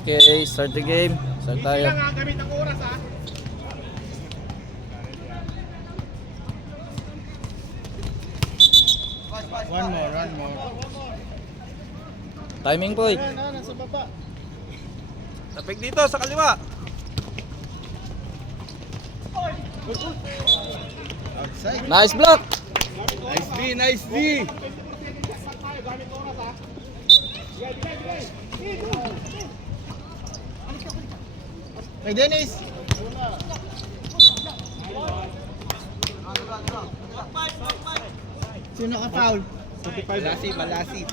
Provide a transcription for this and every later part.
Okay, start the game. Start tayo. Gamit ang oras ha. One more. Timing boy. Nasa baba. Tapig dito sa kaliwa. Outside. Nice block. Nice D. Kay Dennis. Sino ka-foul? Malasi.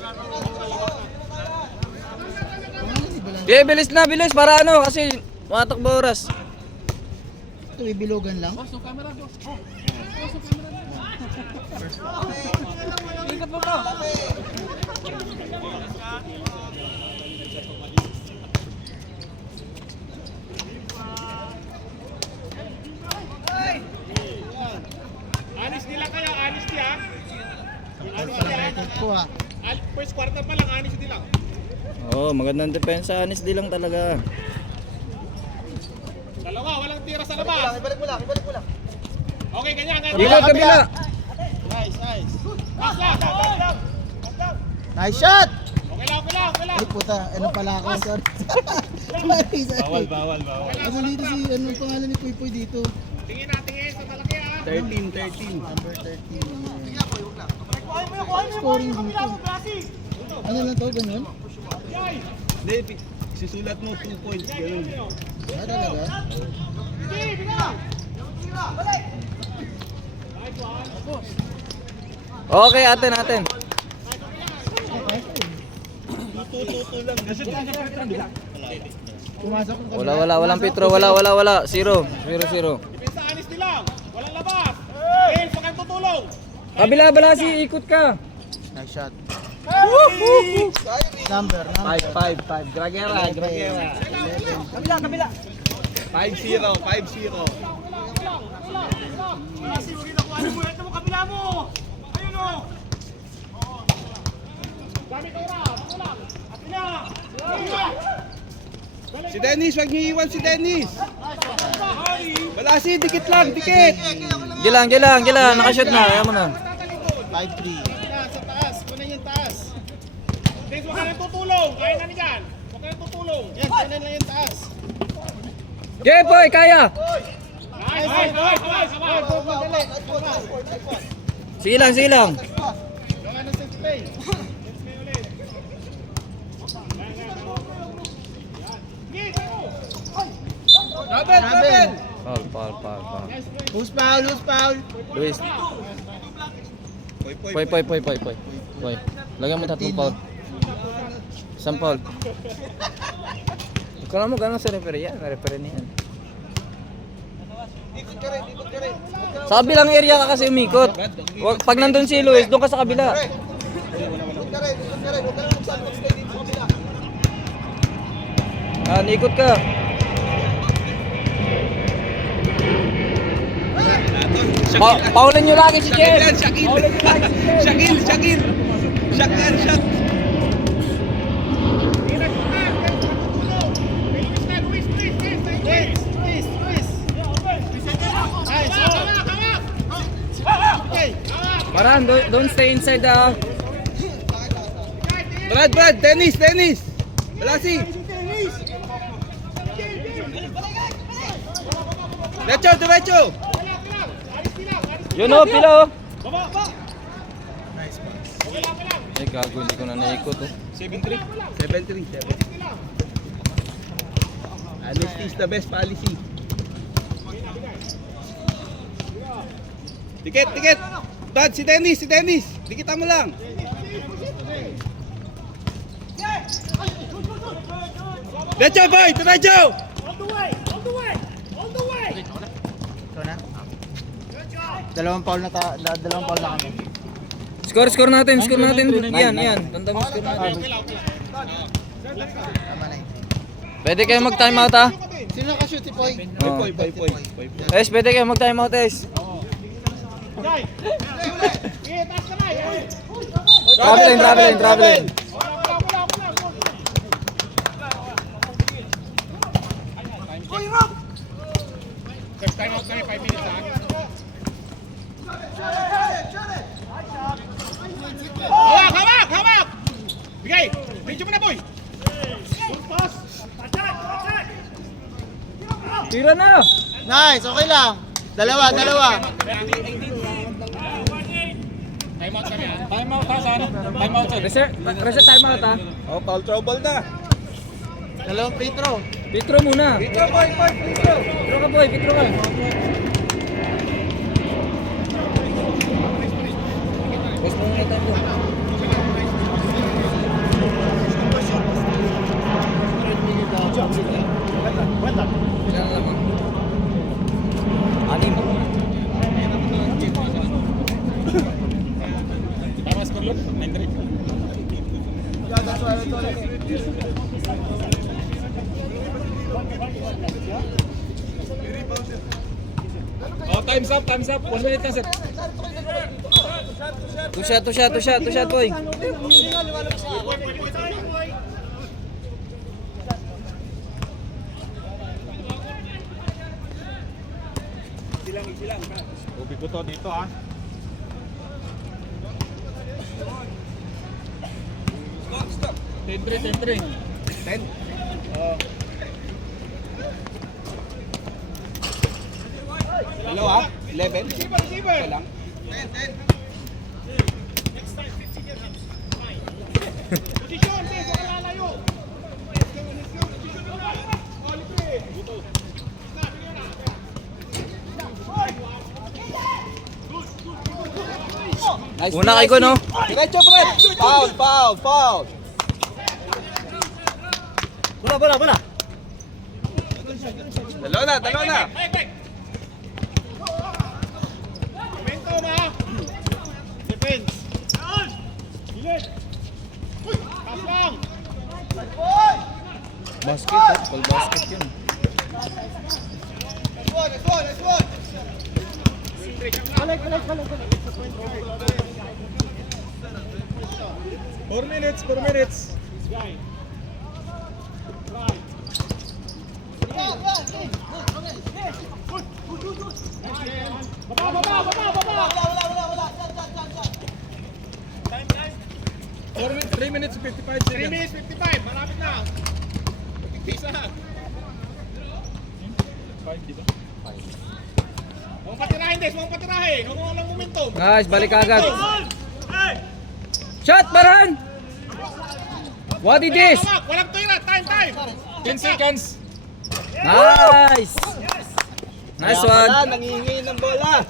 Okay, bilis na, bilis para ano kasi matakbo oras. Ito, bibilogan lang. Anis nila kayo, anis niya. Ko ha. First quarter pa lang, anis nila. Oh, magandang depensa, honest di lang talaga. Dalawa, walang tira sa labas. Ibalik mo lang. Okay, ganyan. Kabila, kabila. Nice. Pass lang. Nice shot! Okay lang. Ay puta, ano pala ako, sorry. Bawal. Ako dito si, anong pangalan ni Puy dito? Tingin sa talaki ha. 13. Number 13. Scoring dito. Ano lang to, ganun? Hindi, sisulat mo 2 points. Ganun. Ah, talaga? Okay, atin. Pumasok ng Walang Petro, wala. Zero. Depensa anis nila. Walang labas. Okay, pa kayong tutulong. Kabila, balasi, ikot ka. Nice shot. Number. 5. Gragera. Kabila. 5-0. Kasi huwag na kuha mo. Ito mo kabila mo. Ayun o. Gamit oras. Kulang. Atin na. Si Dennis, wag niyo iwan si Dennis. Balasi, dikit lang. Gilang. Nakashot na, ayaw mo na. 5-3. Sa taas. Kunin yung taas. Dennis, huwag ka nang tutulong. Kaya na niyan. Huwag ka nang tutulong. Yan, kunin lang yung taas. Okay, boy, kaya. Nice. Silang. Gawa ng 6 play. Robin. Foul. Who's foul? Luis. Boy. Lagyan mo 3 foul. Isang foul. Kala mo gano'n sa referee yan, referee niyan. Sa kabilang area ka kasi umikot. Pag nandun si Luis, doon ka sa kabila. Ikot ka. Paulin nyo lagi si Jen. Shakil. Shot. Maran, don't stay inside the... Brad, Dennis. Balasi. Diretso. Yun o, pila o. Nice pass. Ay gago, hindi ko na naikot oh. 7-3. Honesty is the best policy. Dikit. Dad, si Dennis. Dikitan mo lang. Diretso, boy. Ikaw na? Dalawang foul na kami. Score natin. Yan. Tanda mo score natin. Tama na Pwede kayo mag-time out ha? Sino nakashoot si Poy? Oo. Poy. Es, pwede kayo mag-time out es. Traveling. Tira na! Nice, okay lang. Dalawa. Time out kami ha. Time out ha sa ano? Time out sir. Reset timeout ha. Oh, foul trouble na. Dalawang free throw. Pitro muna. Pitro, boy, pitro. Pitro ka boy, pitro ka. Boss mo muna tayo. Ilan lang ah? Anim. Tama score lang. 9-3. Oh, time's up. 1 minute na sir. Two shot boy. Ubi ko to dito ha. Stop. 10-3. 10. Dalawa, 11. Isa lang. Posisyon, Des, wala lalayo. Nice. Una kay Gon, no? Diretso, Fred. Foul. Bola. Dalawa na. Momentum ha. Defense. Bilis. Pass lang. Basket, ball basket yun. Four minutes. Baba. 3 minutes 55 3 seconds. minutes 55. Malapit na. Isa. Huwag patirahin, Des. Huwag patirahin. Huwag mo lang momentum. Nice, balik agad. Shot, Baran! What is this? Walang tira. Time. 10 seconds. Nice! Nice one. Nangihingi ng bola.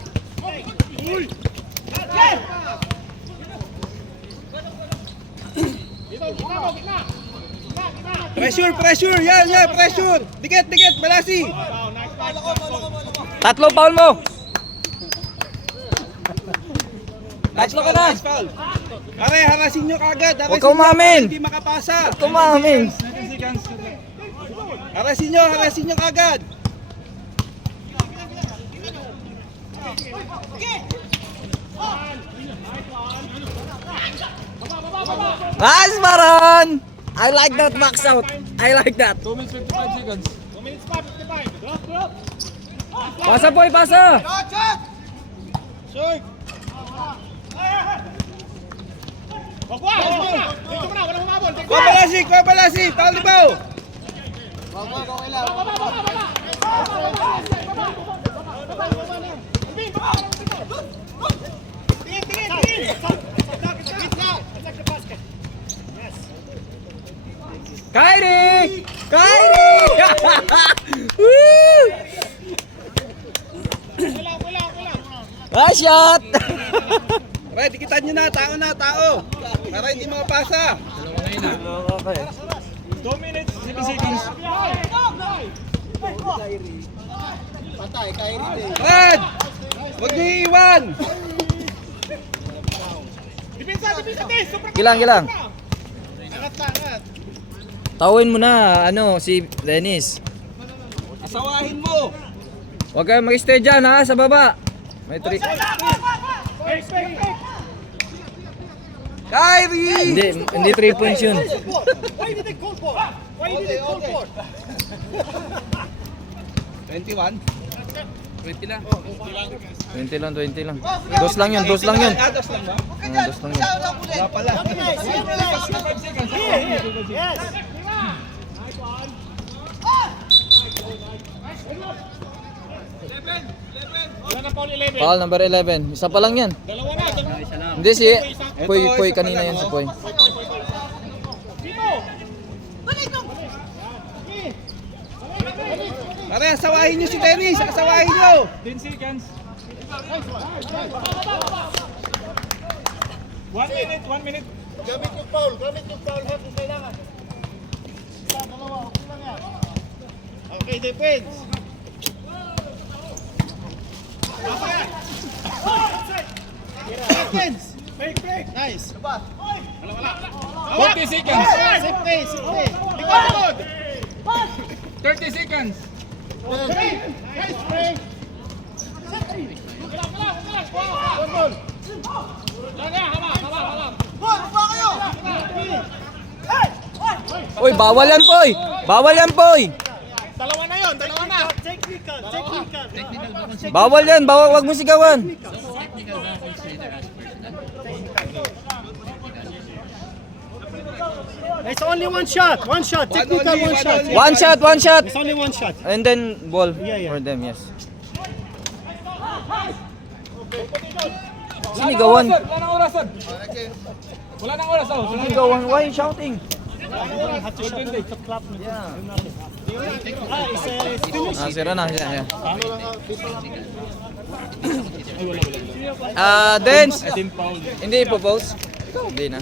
Dito, gitna. Pressure. Yan, pressure. Dikit, Balasi. Wow, nice. Tatlo foul mo. Tatlo ka na. Nice foul. Are, harasin nyo kagad. Huwag ka umamin. Hindi makapasa. Tumamin. Harasin nyo kagad. Nice, Baran! I like that max out. I like that. 2 minutes 55 seconds. 2 minutes pa, 55. Drop. Pasa boy, pasa. Shoot. Wag. Dito mo na, walang humabol. Kwa Balasi. Foul ni Bao. Tingin. Attack the basket. Kyrie! Woo! Kulang. Nice shot! Pre, dikitan nyo na. Tao. Para hindi makapasa. Okay. 2 minutes 7 seconds. Patay, Kyrie. Fred! Huwag niyo iiwan. Depensa, Des. Gilang. Angat. Tawin mo na, si Dennis. Asawahin mo. Huwag kayong mag-stay dyan ha, sa baba. May 3. Kyrie! Hindi 3 points yun. Why did they call for? 21. 20 lang. Dos lang yun. Dos lang ba? Dos lang yun. Wala pala. Wala na foul 11. Foul number 11. Isa pa lang yan. Dalawa na. Dalawa. Hindi si Poy kanina yun si Poy. Dito. Pare, asawahin nyo si Dennis. Asawahin nyo. 10 seconds. 1 minute, 1 minute. Gamit yung foul ha kung kailangan. Isa, dalawa, okay lang yan. Okay, defense. Defense. Nice. 40 seconds. Safe play, safe play. Likod. 30 seconds. Nice play. Uy, bawal yan, Poy! Bawal yan, Poy! Dalawa na yun, dalawa na. Bawal yan, bawal, wag mo sigawan. It's only one shot. One shot. Technical only, one one shot. only. One shot, one shot. It's only one shot. And then ball Yeah. for them, yes. Sinigawan. Wala nang orasan. Wala nang orasan. Sinigawan, why you shouting? Sira na siya. Dance. Hindi po post. Hindi na.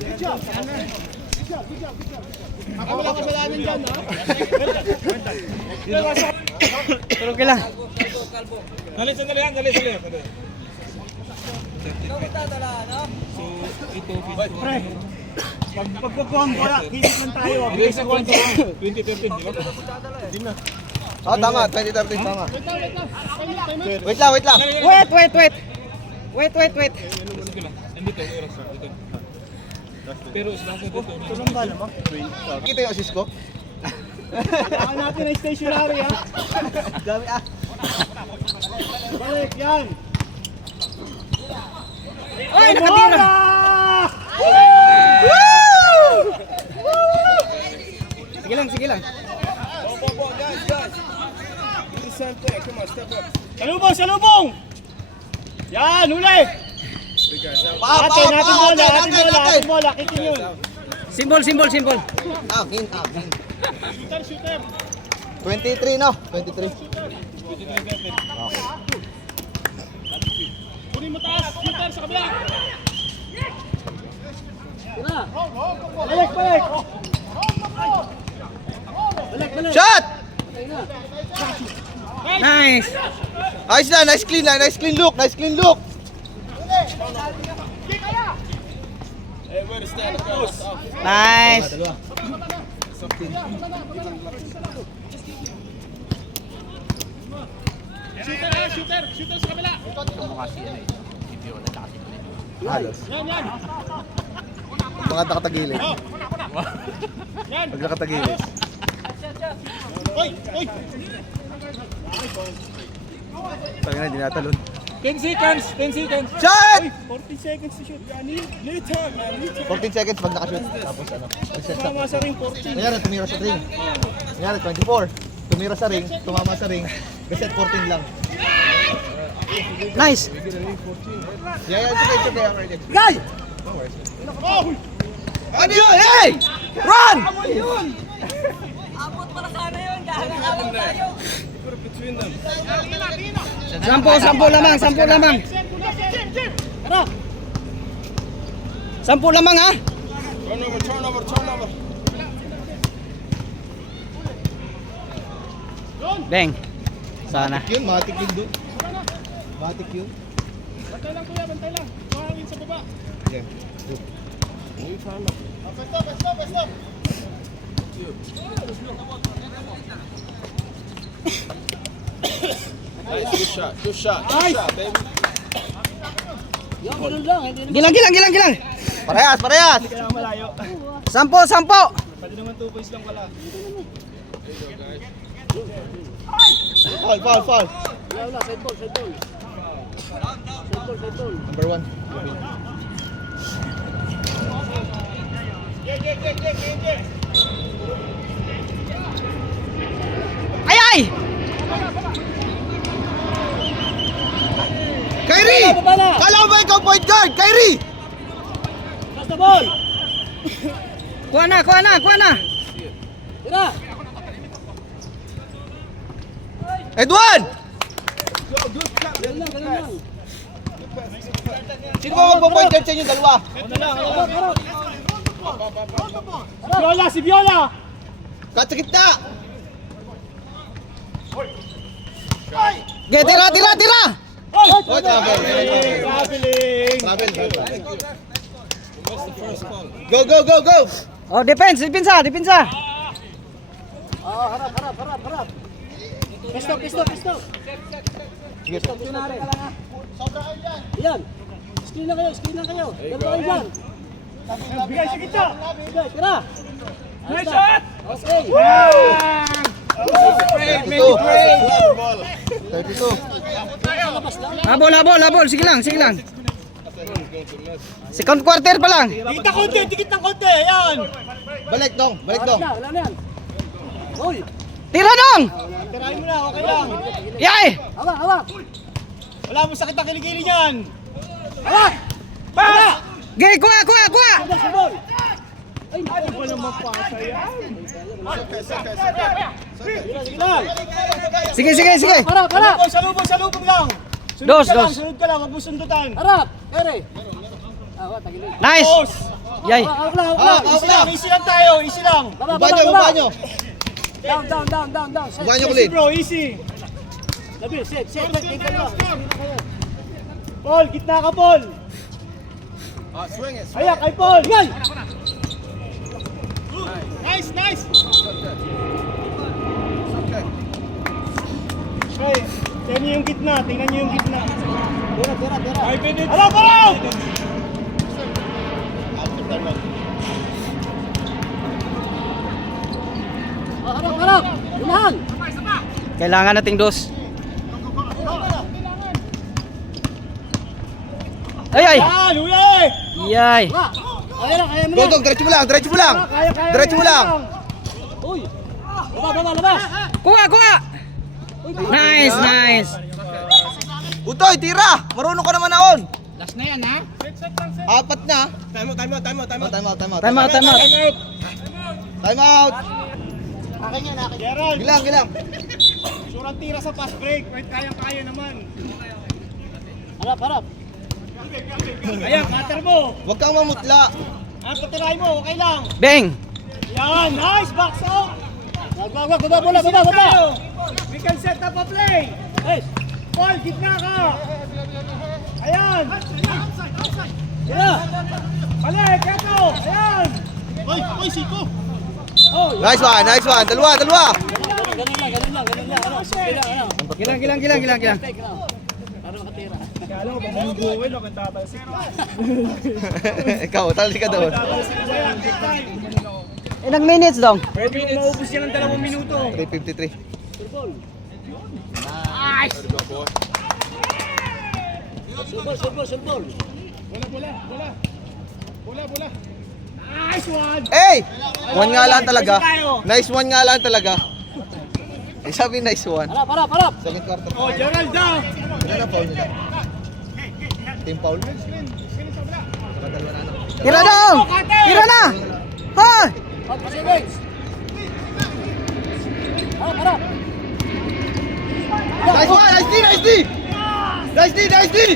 Wala kasalanan dyan, ha? Pero okay lang. Dali, sandali yan, dali. Pagkukuhang bola, kisip lang tayo. Hindi sa 2013, di ba? Oh, tama. 2013, tama. Wait lang. Wait. Sige lang. Nandito, orasan. Dito. Pero sa dito. Tulong ba naman? Kita yung assist ko? Kailangan natin ay stationary, ha? Dami, Balik, yan! Ay, nakatira! Sige lang. Salubong! Yan, huli! Atin bola, kikin yun. Symbol. Shooter. 23 no? 23. Kunin mo taas, shooter sa kabila. Balik! Shot! Nice. Ayos na, nice clean look. Nice. Shooter sa kabila. Halos. Yan. Mga nakatagilid. Yan. Pag nakatagilid. Hoy. Sabi na, di natalon. 10 seconds. Shot! 40 seconds to shoot. Later. 14 seconds pag nakashoot. Tapos ano, reset Tama sa ring 40. Kunyari, tumira sa ring. Kunyari, 24. Tumira sa ring, tumama sa ring. Reset 14 lang. Nice. Yeah, it's okay. I'm ready. Guy! Ano yun? Hey! Run! Sampo lamang. Sampo lamang ha. Turnover. Bang. Sana. Yun, matik yun doon. Matik yun. Bantay lang kuya, bantay lang. Buhangin sa baba. Yeah. Stop. Good shot, baby. Gilang. Parehas! Kailangan malayo. Sampo. Pwede naman 2 points lang pala. Foul. Wala, side ball. Number 1. Ay! Kala mo ba ikaw point guard? Kyrie! Kuha na, kuha na, kuha na. Edwan! Sino ba magpo-point guard sa inyo dalawa? Viola, si Viola! Kat sa gitna! Okay, tira, tira, tira. Oh, travel. Traveling! Travel. Go, go, go, go! Oh, defense, depensa, depensa. Bigay sa gitna! Nice shot! 32. Habol, habol, habol. Sige lang, sige lang. Second quarter pa lang. Dikit ng konti! Dikit ng konti! Ayan! Balik dong, balik dong. Tira dong. Tirahin mo na, okay lang. Yay! Wala mo sakit ang kiligili niyan. Okay, kuha, kuha, kuha. Sige, sige, sige. Salubong lang. Sunod Dos, ka lang, dos. sunod ka lang, huwag mo sundutan. Nice. Dos. Yay. Easy lang, easy lang tayo, easy lang. Baba nyo, baba nyo. Baba nyo Easy kulit. bro, easy. Paul, gitna ka Paul. Ayan, kay Paul. Nice, nice. Okay, tingnan niyo yung gitna, tingnan niyo yung gitna. Tira. 5 minutes. Hello, Paul! Kailangan nating dos. Ay, ay. Yan, huli! Yay. Go, go, diretso mo lang, diretso mo lang. Diretso mo lang. Kuha, kuha. Nice, nice. Utoy, tira! Marunong ka naman naon. Last na yan, ha? Apat na. Time out. Time out. Time out, time out. Time out. Gerald, Gilang. surang tira sa fast break. Right, kaya naman. Ayan, cutter mo. Huwag kang mamutla. Patirahin mo, okay lang. Bang. Yan, nice, box out. Baba. We can set up a play. Paul, gitna ka. Ayan. Balik, eto. Ayan. Oy, Siko. Nice one. Dalawa. Gilang. Kala mo ba mamubuhin o kung tatalsik? Ikaw, tali ka doon. Ilang minutes dong? Pwede mo maubos yan ng 2 minuto. 3:53. Bola. Nice one. Hey! One nga lang talaga. Nice one nga lang talaga. Eh, sabi nice one. Para. Second quarter. Oh, Gerald da. Ano na foul nila? Team foul. Nakadalawa na. Tira dong. Tira na. Ha! Nice one! Nice D!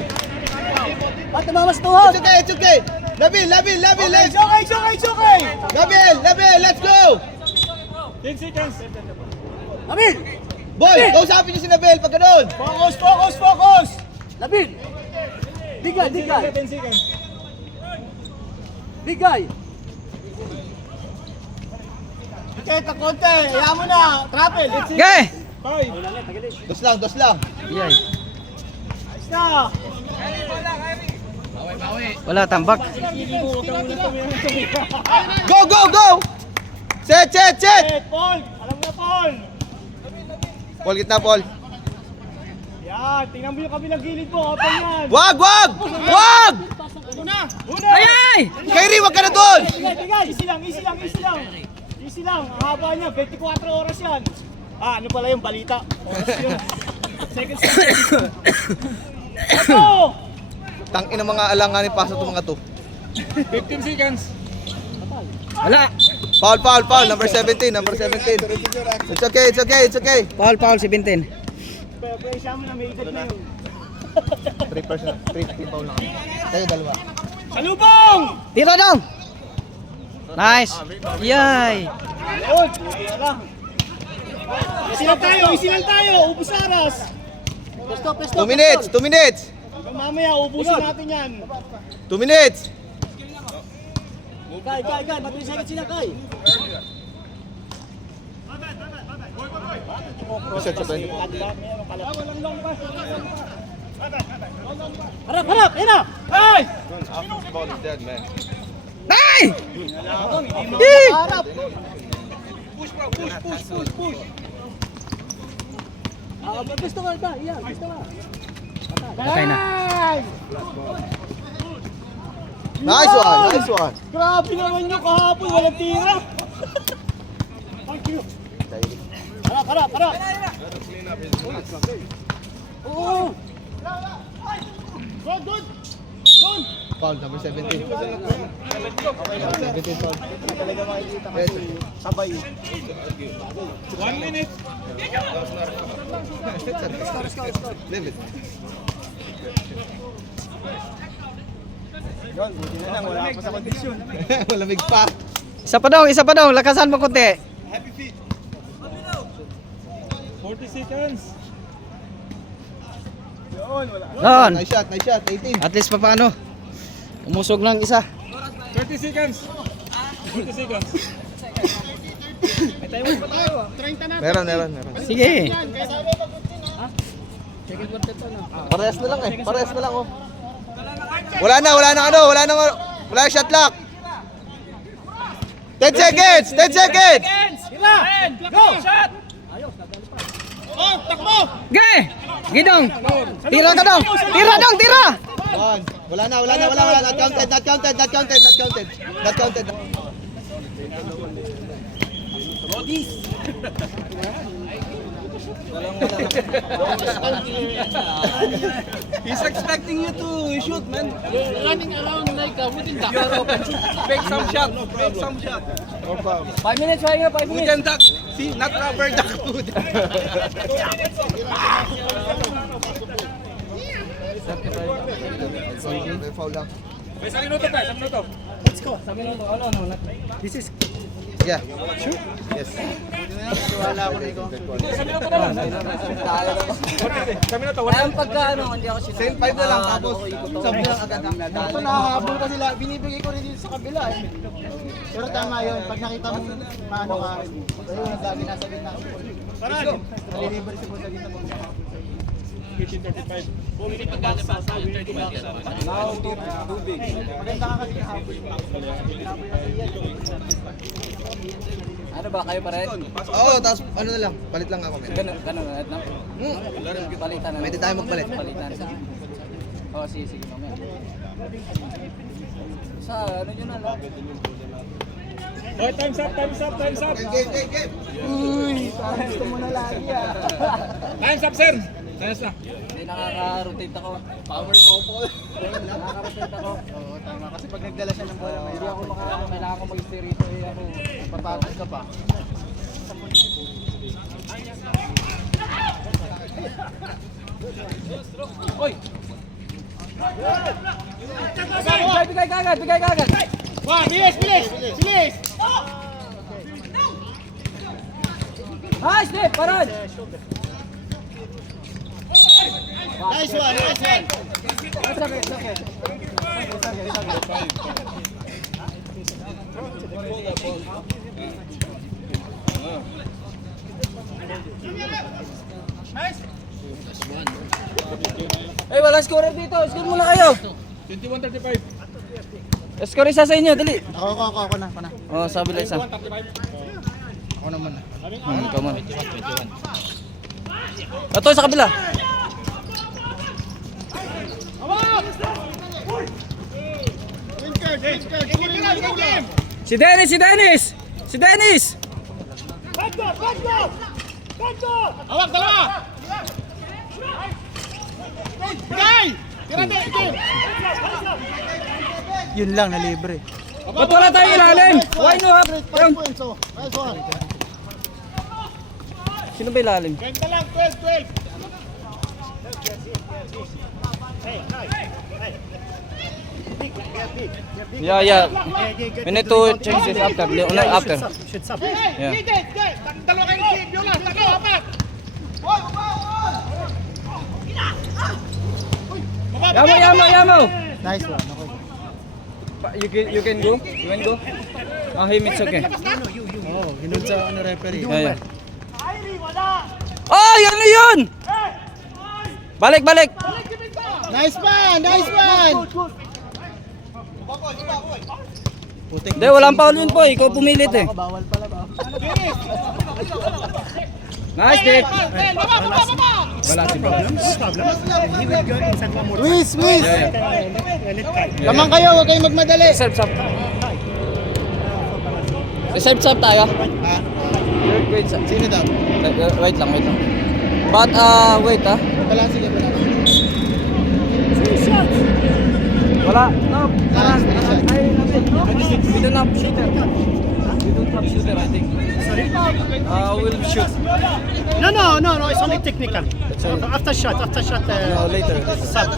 Ba't tumamas tuhod? It's okay! Labil, let's go! It's okay. Labil, let's go! 10 seconds. Nabil! Boy, kausapin niyo si Nabel pag ganun! Focus. Nabil! Bigay! 10 seconds. Bigay! Okay, konti. Hayaan mo na. Travel. Let's see. Okay! 5. Dos lang. Yay! Nice na. Wala tambak. Go! Set! Paul. Alam na, Paul. Paul, gitna, Paul. Yan. Tingnan mo yung kabilang gilid mo. Open yan. Wag! Una. Ay, ay! Kyrie, wag ka na doon! Easy lang. Ang haba niya. 24 oras yan. Ano pala yung balita? Oras yun. Second. Ito! Tangin ng mga alanganin pasok itong mga to. 15 seconds. Wala. Foul, number 17. It's okay. Foul, 17. Pero siya mo na may edad na yun. 3 foul lang. Tayo dalawa. Salubong! Tira dong! Nice! Yay! Yun! Wala. Isilan tayo! Ubus aras! 2 minutes. Mamaya, ubusin natin yan. 2 minutes. Kay, matuloy second sila, Kay. Reset sa 20. Harap! Yan na! Ay! Ay! Harap! Push bro, push. Gusto ka ba? Iyan, gusto ka. Okay na. Nice one. Grabe naman yung kahapon, walang tira. Thank you. Harap. Oo. Good. Foul, number 17. 17 foul. Yes. Sabay. 1 minute. Leave it. Yun, buti na lang, wala pa sa kondisyon. Malamig pa. Isa pa daw. Lakasan mo konti. 40 seconds. Yun, wala. Noon. Nice shot. 18. At least pa paano. Umusog ng isa. 30 seconds. 30 seconds. Meron. Sige. Parehas na lang oh. Wala na shot clock. 10 seconds. Tira! Go! Shot! Oh, takbo! Ge! Gidong! Tira ka dong! Tira! Wala na. Not counted. He's expecting you to shoot, man. Running around like a wooden duck. Fake some shot. 5 minutes, 5 minutes. Wooden duck. See, not rubber duck. Wooden. Foul lang. May 1 minuto pa, 1 minuto. Let's go. This is... Yeah. Yes. 1 minuto na lang. 1 minuto. Ang pagka hindi ako sinunod. Same 5 na lang tapos sabi lang agad ang Ito nahahabol ka sila. Binibigay ko rin dito sa kabila eh. Pero tama yun. Pag nakita mo maano ka, ayun, lagi nasa gitna. Paran! Nalilibre sa sa gitna mo. 15:35. Maganda ka kasi kahapon. Ano ba kayo pa rin? Oo, tapos ano na lang, palit lang ako. Ganun na. Palitan na. Pwede tayo magpalit. Palitan. Oo, sige mamaya. Sa ano yun na lang. Oh, time's up. Game. Uy, parang gusto mo na lagi ah. Time's up, sir. Time's na. Hindi nakaka-rotate ako. Power couple. Nakaka-rotate ako. Oo, tama. Kasi pag nagdala siya ng bola, Hindi ako kailangan ko mag-stay rito eh ako. papagod ka pa. Oy! Bigay kagad! Wah, bilis! Nice, Dave! Parad! Nice one! It's okay. Ay, walang scorer dito. Score muna kayo. 21:35. Score isa sa inyo, dali. Ako na. Oh, sabi lang isa. 21:35. Ako naman. Come on. Ito sa kabila. Si Dennis! Back go! Hawak, dalawa! Bigay! Tira na, Ikin. Yun lang, na libre. Ba't wala tayong ilalim? Why no up? 5 points, oh. Nice one. Sino ba ilalim? 20 lang, 12. Yeah. We need to change this after. After. Yeah. Dalawa kayo ni Viola, tatlo, apat. Yamo. Nice one. Okay. You can go. You can go. Him, it's okay. Oh, hinun sa ano referee. Yeah. Oh, yun! Balik! Nice man! Putik. Hindi, walang foul yun po. Ikaw pumilit eh. Bawal pala ba? Nice, Dick. Wala si problem. No problem. He will go inside one more time. Wiz! Yeah. Lamang kayo, huwag kayong magmadali. Reserve sub. Reserve sub tayo. Ah, Wait, sir. sino daw? Wait lang. But, wait Wala, sige, wala. Wala. No. Nice, nice shot. We don't have shooter. I think. Sorry? We'll shoot. No. It's only technical. After shot. No, later. Sub.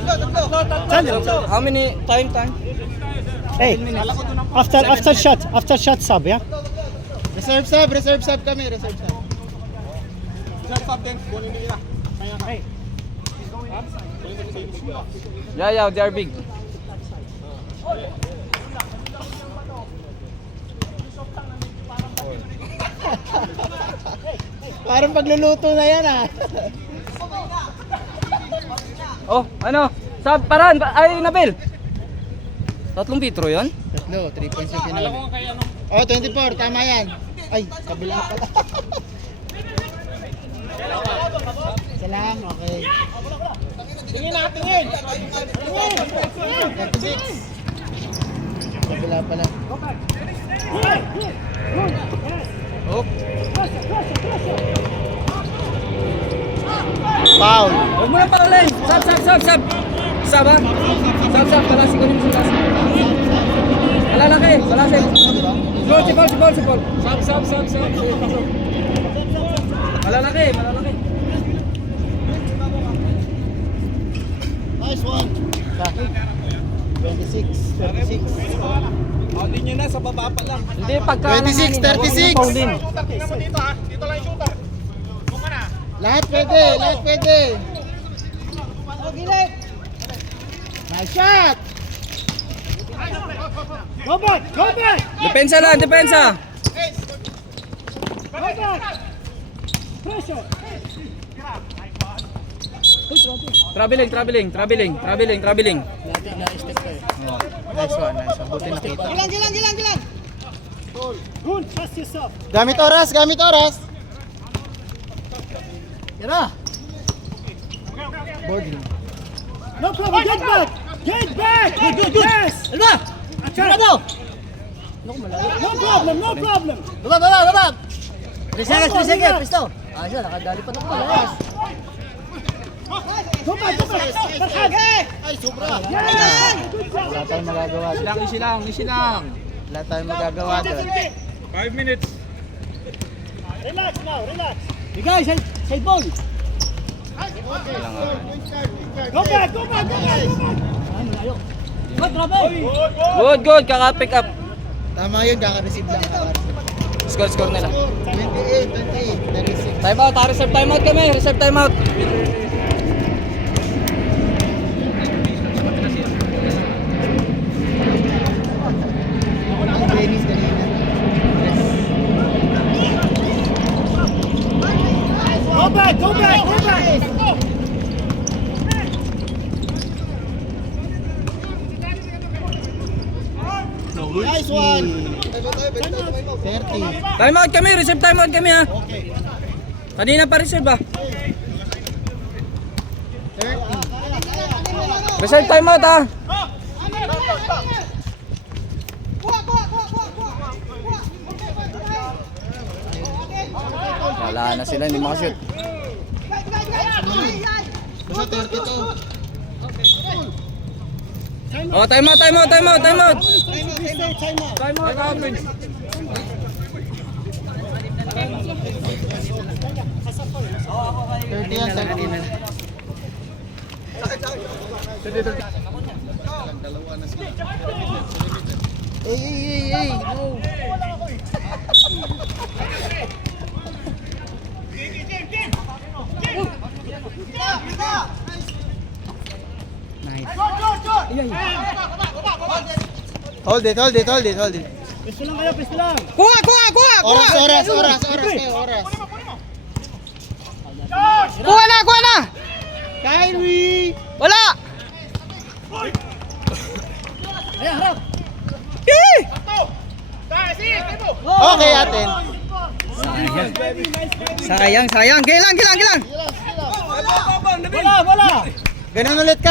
Tell them. So, how many time? Hey, after shot sub, yeah? Reserve sub kami, reserve sub. Yeah, they are big. Parang pagluluto na yan ah. Oh, ano? Sab, paran! Ay, Nabil! 3 metro yun? Tatlo, 3 points yung pinali. Oh, 24, tama yan. Ay, kabila pala. Isa lang, okay. Tingin. 36. Kabila pala. Oh. Foul. Huwag mo na paulin! Sab! Sab ha? Sab, palasi ko naman sa lasa. Malalaki. Si Paul. Sab. Malalaki. Nice one. 26. Hindi nyo na, sa baba pa lang. Hindi, pagka... 26, 36. Paulin. Dito ha, dito lang yung shooter. Buka na. Lahat pwede. Nice shot. Go back! Depensa lang. Go back! Pressure! Traveling. Nice one. Buti nakita. Gilang. Good, trust yourself. Gamit oras. Tira. Boarding. No problem, get back! Good. Yes! Alba! Tira daw! No problem! Baba! 3 seconds, Pisto! Siya, nakadali pa ng pala. Go back! Farhad! Ay, sobra. Wala tayong magagawa doon. Easy lang. Wala tayong magagawa doon. 5 minutes. Relax now, relax. You guys, say ball. Go back. Good. Kaka-pick up. Tama yun, kaka-receive lang. Score nila. 28, 36. Time out. Reserve timeout kami. Reserve timeout. Ang Dennis kanina. Go back. Nice one. 30. Timeout kami. Reserve timeout kami ha. Okay. Kanina pa reserve ha. 30. Reserve timeout ha. Wala na sila. Hindi makashoot. Basta 32. Oh, time out. Time out, Time out, Vince. 30 yan, 30. Hey. No. Hold it. Pisto lang kayo, pisto lang. Kuha! Oras kayo. Kuha na! Kyrie! Wala! Ayan, harap. Okay, atin. Sayang. Gilang! Wala. Ganun ulit,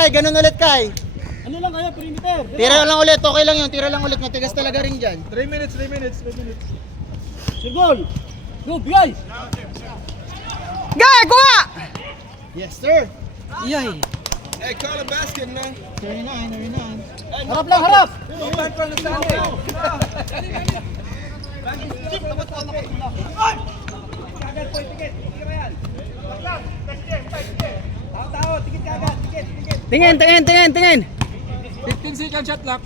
Kai. Ano lang kayo, perimeter. Tira lang ulit, okay lang yun. Tira lang ulit, matigas talaga rin dyan. 3 minutes. Sigol. Go, bigay. Gay! Kuha! Yes, sir. Yay! Hey, call a basket, man. 39. Harap lang, harap. Open from the center. Tingin! 15 second shot clock.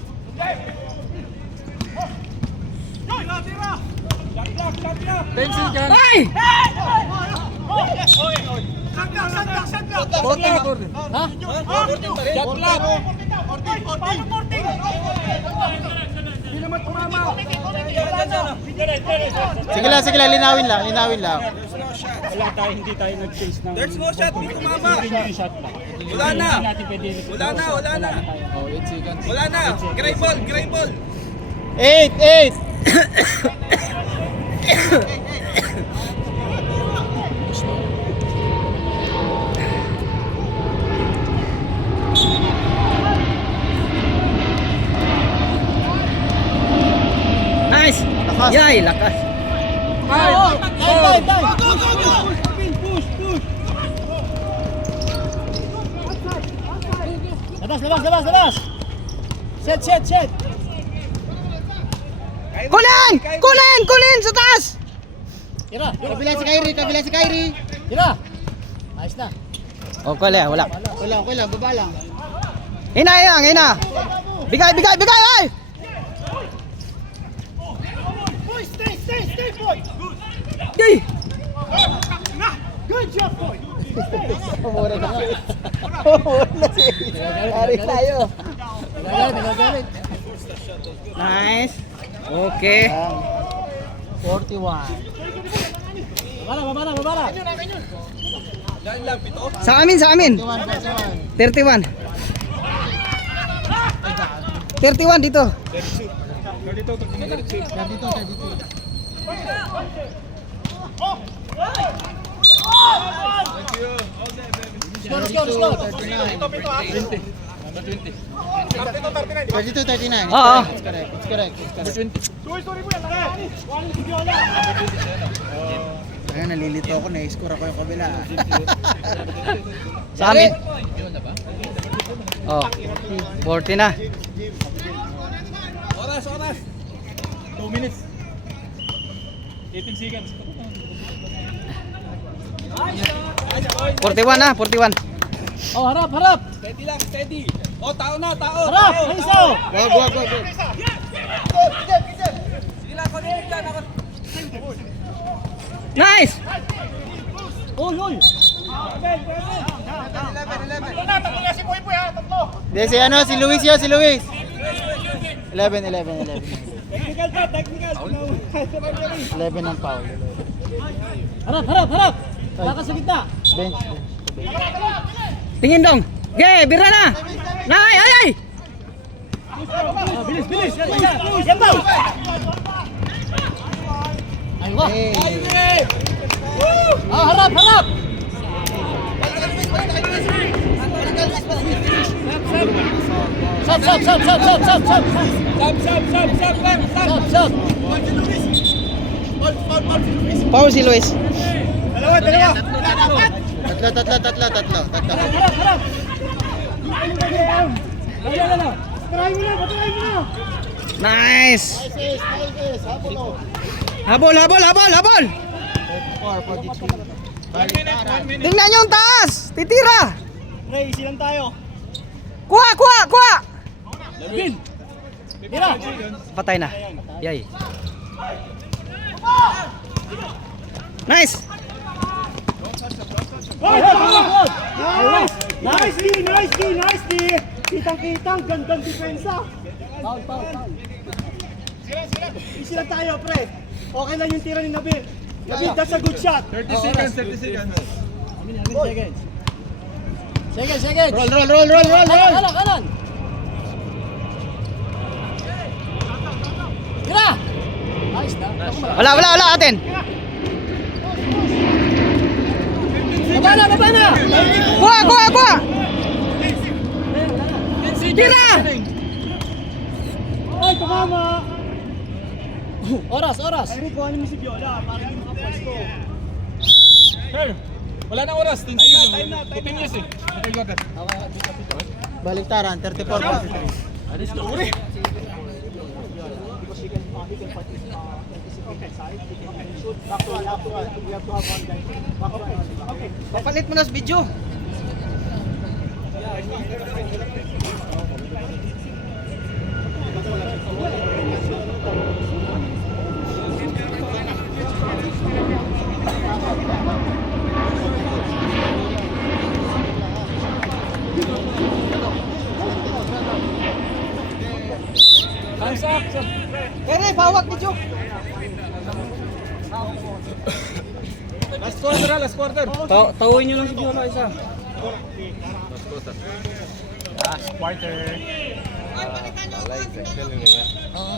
Ten seconds. Ay! Sige lang, linawin lang. There's no shot, dito mama. Wala na. Gray ball. 8. Nice! Lakas. Yay! Lakas! Labas. Set. Kulin! Sa taas! Tira. Kabila si Kyrie. Tira. Ayos na. Okay lang, wala. Okay lang, baba lang. Hina! Bigay! Ay! Stay, boy. Yay! Good job, boy. Umura na si Ari tayo. Nagagalit. Nice! Okay. 41. Babala. Sa amin! 31. 31 dito. 32. Score. 39. Oo. It's correct. Ayun, nalilito ako. Na-score ako yung kabila. Sa amin. Oh. 40 na. Oras. 2 minutes. 18 seconds. 41 na, 41. Oh, harap. Steady. Oh, tao na. Harap, Aiso. Wag. Nice! Uy. Si Luis yun, si Luis. 11. Technical. 11 ang foul. Harap. Baka sa gitna. Bench. Tingin dong. Bira na! Ay! Bilis. Yan daw. Aywa. Harap. Stop. Power si Luis. Dalawa. Tatlo. Harap. Lagyan na. Patry mo na, patry mo na. Nice! Nice, nice. Habol, oh. Habol, habol, habol, habol! 34, 43. Tingnan nyo ang taas! Titira! Pre, easy lang tayo. Kuha, kuha, kuha! Tira. Patay na. Yay. Nice! Nice! Nice, D! Nice, D! Nice, D! Kitang-kitang, gandang depensa. Foul. Easy lang tayo, pre. Okay lang yung tira ni Nabil. Nabil, that's a good shot. 30 seconds, 30 seconds. Second. Roll! Kanan. Tira! Ayos na. Wala atin! Baba na! Kuha! Tira! Ay, tumama! Oras. Ay, kuhanin mo si Viola para hindi makapwesto. Wala na oras, 10 seconds. Continuous eh. Okay, got it. Baliktaran, 34, 43. Papalit mo na sa video. Time's up. Pere, bawak video. Last quarter. Tawin nyo lang si Viola isa.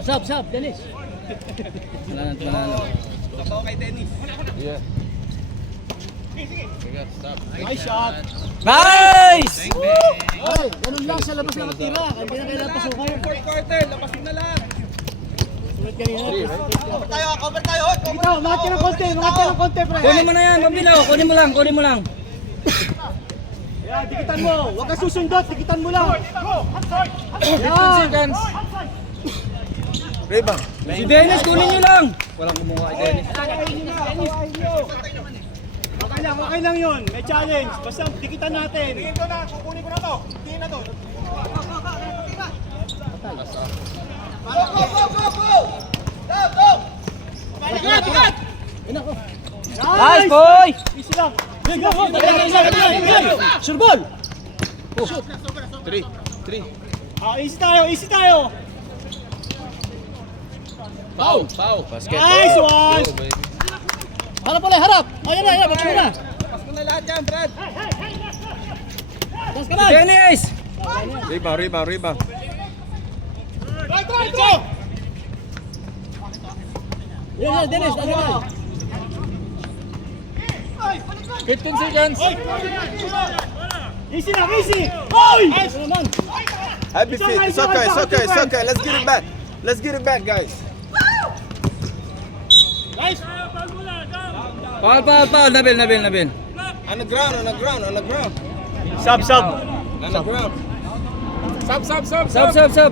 Sab, Dennis. Wala na. Nice shot! Nice! Ay, ganun lang sa labas ng tira. Hindi na kailangan pasukan. Fourth quarter, lapasin na lang. Sulit kanina. Cover tayo! Ikaw, umangat ka ng konti, pre. Kunin mo na yan, Pambilaw. Kunin mo lang. Yan, dikitan mo. Huwag ka susundot, dikitan mo lang. 15 seconds. Rebound. Si Dennis, kunin nyo lang. Walang kumuha kay Dennis. Okay lang yun. May challenge. Basta dikitan natin. Kukunin ko na to. Tingin na to. Nice, boy! Easy lang. Sure ball! Easy tayo. Foul. Nice one. Harap ulit, harap! Ayan, ba't mo na? Lapas mo na lahat yan, Brad. Si Dennis! Rebound. Yan, Dennis, nasa 15 seconds. Easy lang, easy. Oy! Happy feet. It's okay. Let's get it back, guys. Paul, Nabil. On the ground. Sub. On the ground. Sub.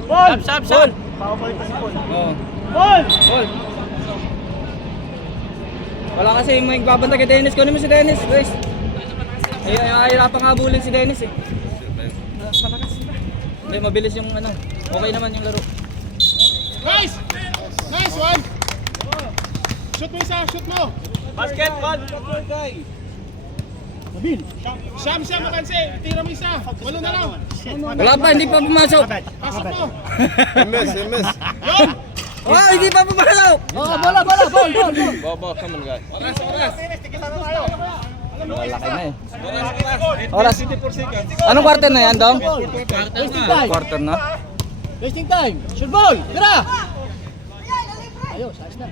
Ball. Ball. Pakapalik na si Paul. Oh. Ball. Ball. Wala kasi may babanta kay Dennis. Kunin mo si Dennis, guys. Ahirapan nga habulin si Dennis eh. Hindi, mabilis yung ano. Okay naman yung laro. Nice one. Shoot mo. Basketball. Nabil. Siyam, makansi. Tira mo isa. Walo na lang. Wala pa, hindi pa pumasok. Pasok mo. Miss. Yun. Oh, hindi pa pumasok. Oh, bola, ball. Ball, come on, guys. Oras. Tikitan na tayo. Malaki na eh. Oras. Anong quarter na yan, Dong? Quarter na. Wasting time. Shoot ball. Tira. Ayos, ayos na.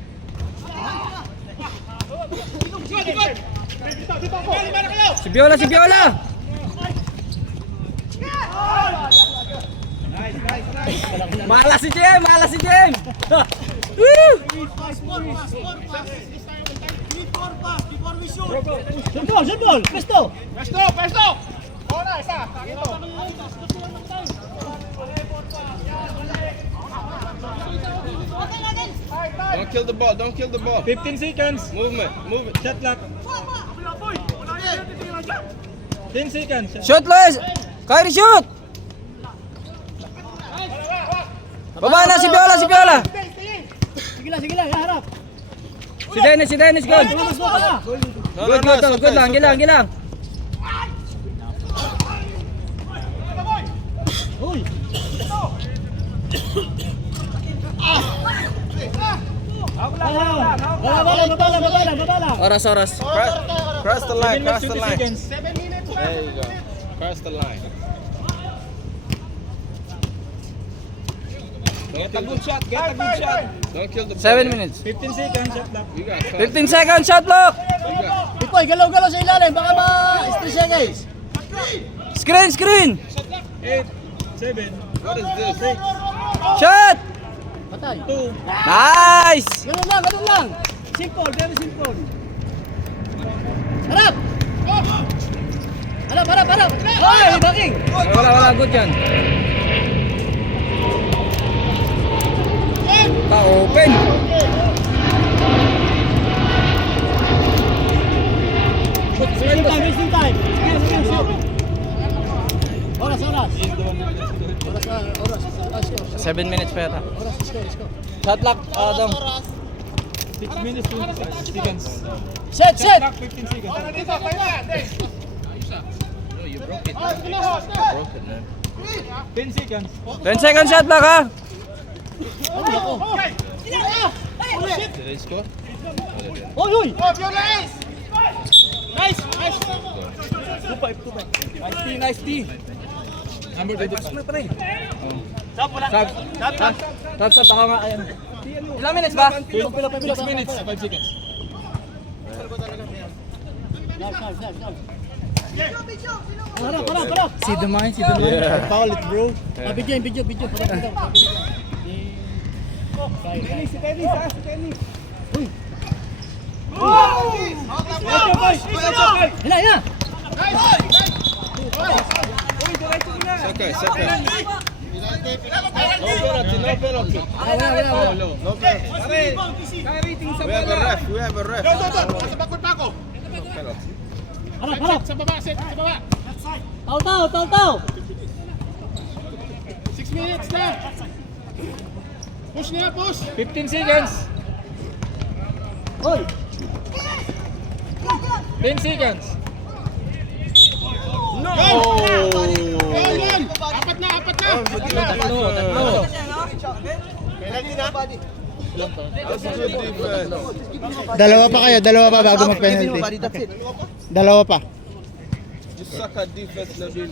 Dito ako. Para kayo. Si Viola. Malas si Jem. Woo! Shoot ball. Presto. Pesto. Ona, isa. Dito. Don't kill the ball. Don't kill the ball. 15 seconds. Movement. Move it. Shot clock. 10 seconds. Shoot, Luis! Kyrie, shoot! Baba na si Viola, si Viola! Sige lang, harap. Si Dennis, good! Mas mo pala. No, Good, no, no. good, good lang, gilang. Uy. Babala. Oras. Cross the line. 7 Cross minutes, the 20 line. seconds. There you go. Cross the line. Get a good shot. Get a good shot. Don't kill the ball. 7 minutes. 15 seconds. Shot clock. You got 15 seconds, shot block! Ipoy, galaw-galaw sa ilalim. Baka ma-stress siya, guys. Screen! 8, 7, What is this? Shot! Patay. 2, Nice! Ganun lang. Simple, very simple. Harap! Harap! Hoy, baking! Wala, good yan. Open! Wasting time. Sige, shoot. Oras. 7 minutes pa yata. Score. Shot lock, Adam. 6 minutes, 26 seconds. Set! Shot clock, 15 seconds. No, you broke it. You broke it, man. 10 seconds. 10 seconds shot block, ha? Did they score? Uy! Nice D. Number 2. Stop, baka nga, ayan. Ilang minutes ba? 6 minutes, 5 seconds. Harap. See the mind. Yeah. Foul it, bro. Video. Hila. It's okay. No penalty. No penalty. We have a ref. No penalty. Harap. Sa baba. Tao. 6 minutes na. Push. 15 seconds. Hoy! 10 seconds. Yan. Apat na. Tatlo. That's a good defense. Dalawa pa bago mag-penalty. Dalawa pa. You suck at defense, Nabil.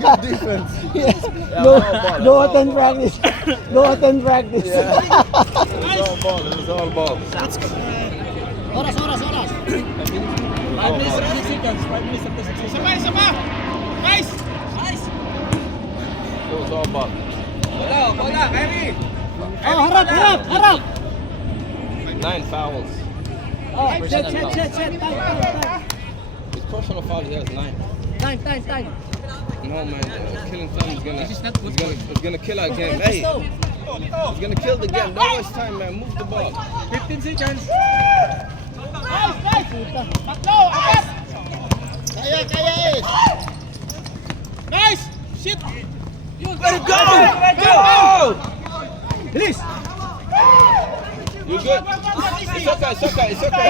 Good defense. Go attend practice. It was all ball. Oras. 5 minutes, 36 seconds. 5 minutes, 36 seconds. Isa pa. Nice. It was all ball. Harap! 9 fouls. Set. Time. His personal foul, he has 9. Time. No man, killing time is gonna kill our game. Hey, it's gonna kill the game. Don't waste time, man. Move the ball. 15 seconds. Tatlo. Apat. Kaya eh. Nice. Shit. Go! Bilis! You good? It's okay. Go!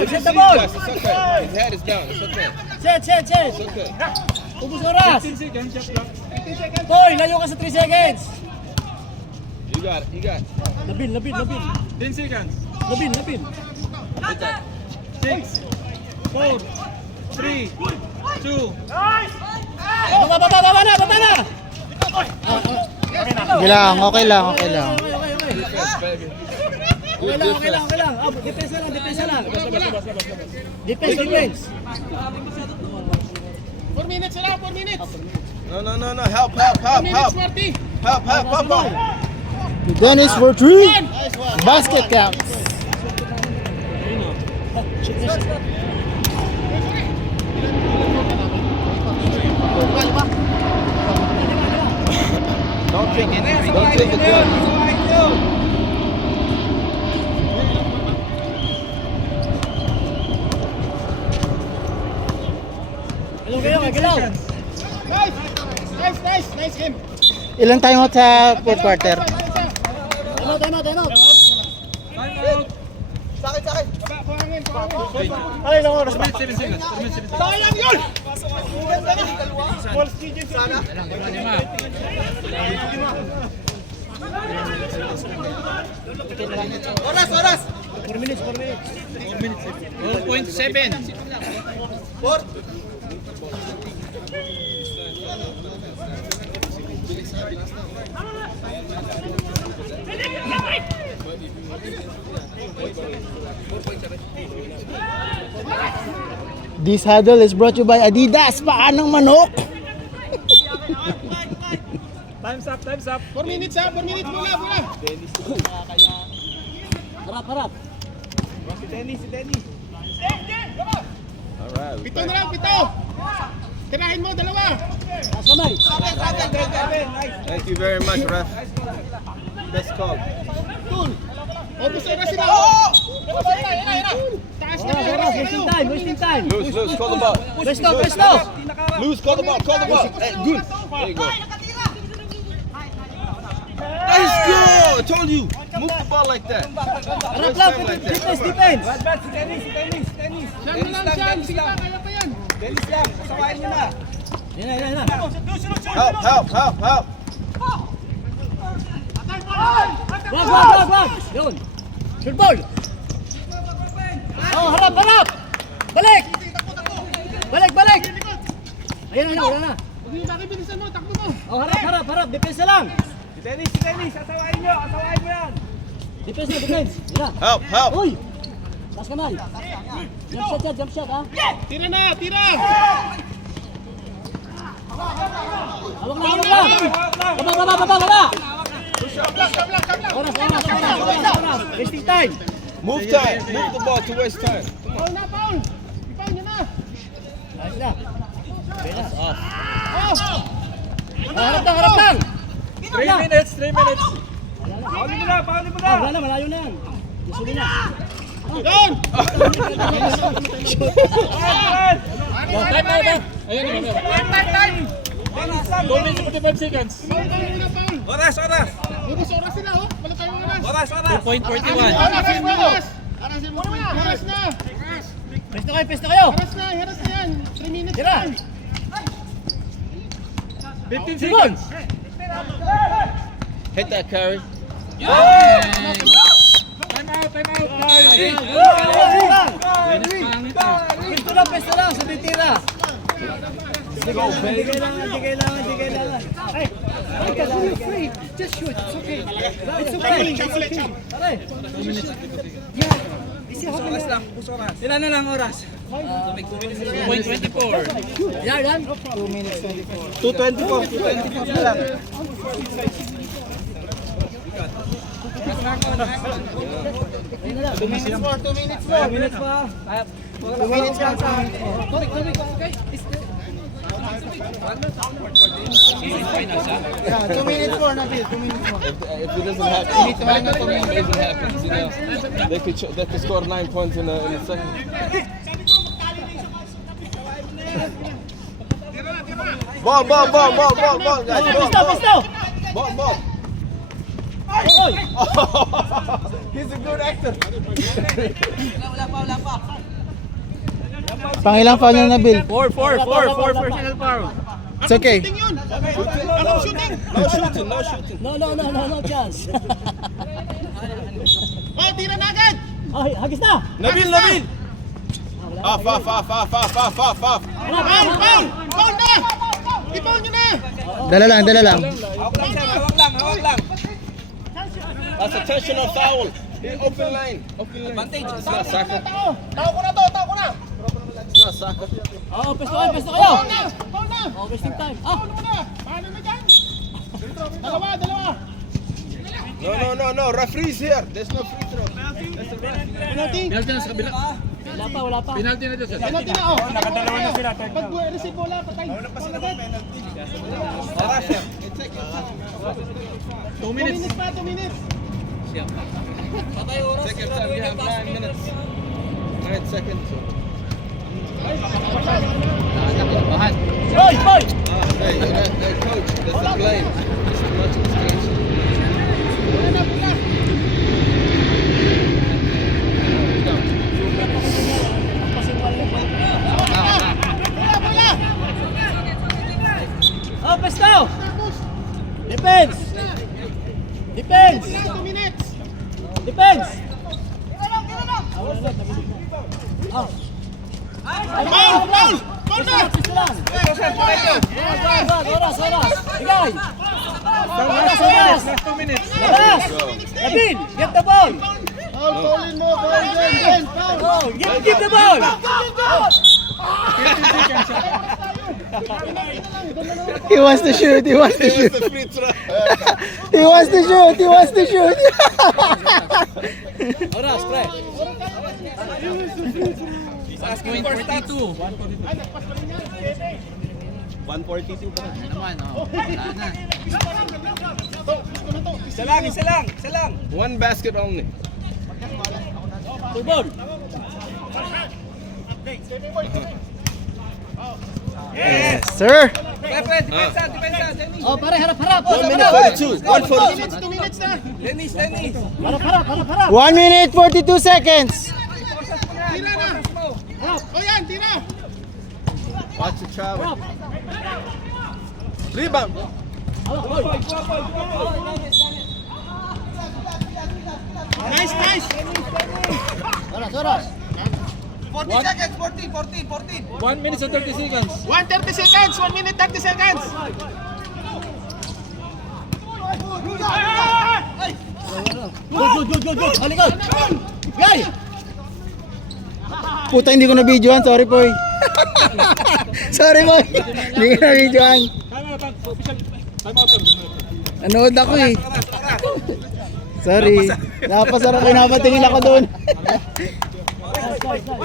It's Set the ball! It's okay. His head is down. It's okay. Set! It's okay. Ubus oras! 15 seconds. Shot clock. Hoy, layo ka sa 3 seconds! You got it. Labil! 10 seconds. Labil! 6, 4, 3, 2. Baba na! Okay lang. Defense, baby. Okay lang. Depensa lang. Defense. 4 minutes na. 4 minutes. No. Help. 4 minutes, Marty. Help. Dennis for 3. Basket counts. Don't kill the gun. Nice game. Ilan tayo sa fourth quarter? Time out. Sakit. Ay, ilang oras pa? Sayang yun! Balls GG sana. Oras! 4 minutes. 4.7. This huddle is brought to you by Adidas. Paan ng manok? Time's up. 4 minutes ha, 4 minutes mula. Harap. Si Dennis. Alright. Pito na lang, pito! Tirahin mo, dalawa! Taas kamay. Thank you very much, ref. Best call. Tul! Obus oras sila! Oo! Taas na kayo, oras kayo! Wasting time. Loose, call the ball. Presto. Loose, call the ball. Hey, good. There you go. Nice goal! I told you. Move the ball like that. Harap lang. Defense. Siyan mo lang, siyan! Sige pa, kaya pa yan! Yan. Help. Wag. Yun. Shoot ball. Oh, harap. Balik. Ayan na, wala na. Huwag niyo bakit bilisan mo, takbo mo! Oh, harap. Depensa lang. Si Dennis. Asawain mo yan. Defense. Yan. Help. Uy. Taas kamay. Jump shot ha. Tira na, tira! Hawak lang. Baba. Oras. Wasting time. Move the ball to waste time. Paul na, Paul! Ipaul nyo na! Ayos na. Oh! Harap lang. 3 minutes. Pauli mo na. Wala na, malayo na yan. Isuli na. Doon! Time out. Ayun naman. 2 minutes 45 seconds. Paul, Paul muna, Paul! Oras. Ubus oras sila, oh! Balik tayo ng oras! 2.41. Oras na! Pesto kayo. Oras na yan! 3 minutes Tira. lang! 15 seconds. Hit that carry. Time out. Pesto lang. Sabi tira. Di kailangan. Hey, you're free. Just shoot. It's okay. Pare. Ilan na lang oras? 2.24. Yan. 2:24 na lang. Two minutes pa! 2 minutes lang sa Tubig. Yeah, 2 minutes more na Bill. 2 minutes more. If it doesn't happen, you know, they could score 9 points in a second. Ball, guys. Pesto. Ball. Oy. He's a good actor. Pangilang foul na Bill? 4 personal foul. It's okay. Shooting yun! Anong shooting? No shooting. No chance. Oh, tira na agad! Ay, hagis na. Nabil. Off. Paul na! I-Paul nyo na! Dala lang. Hawak lang. That's a tensional foul. Open line. It's not soccer. Tao ko na! It's not soccer. Oh, pesto kayo. Paul na! Oh, wasting time. Paul muna! Paano na dyan? Dalawa! No. Referee's here. There's no free throw. That's a ref. Penalty! Meron dyan sa kabila. Penalty na dyan, sir. Penalty na, oh. Nakadalawa na sila. Pag receive bola, patay. Mauna pa sila ng penalty. 2 minutes. 2 minutes pa, 2 minutes. Second time, you have 9 minutes. 9 seconds. Boy, boy! Hey, coach, that's the blame. It's too much mistakes. Oh, pesto! Defense! Defense! 2 minutes. Defense! Foul, foul. Foul na. Oras! Bigay! Oras! 2 minutes. Oras! David, get the ball! Foul, foulin mo, foul, Ben, foul. Oh, give the ball! He wants to shoot. He wants to shoot. The free throw. He wants to shoot. He wants to shoot. Oras, pre! He's asking for 42. 142 pa. Isa lang! One basket only. Two ball! Yes, sir. Oh, pare, harap! 1 minute 42. 142. 2 minutes na. Harap! 1 minute 42 seconds. Tira na. O yan, tira. Watch the travel. Rebound. Nice, nice. Oras! 40 seconds, 14. 1 minute and 30 seconds. 1:30 seconds. 1 minute 30 seconds. Good! Halikot! Gay! Puta, hindi ko na videoan. Sorry, boy. Sorry, boy. Hindi ko na videoan. Time out, sir. Nanood ako eh. Sorry. Napasarap ko. Napatingin ako doon.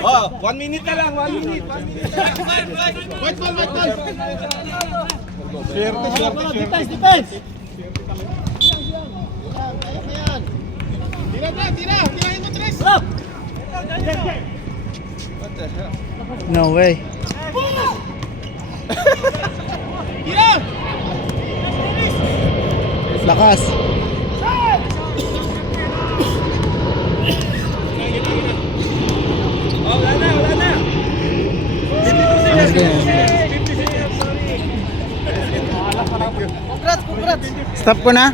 Oh, 1 minute na lang. 1 minute. White ball, white ball. Defense! Tira na, tira. Tirahin mo, Tres. Harap! What the hell? No way. Tira. Lakas. Wala na! Stop ko na.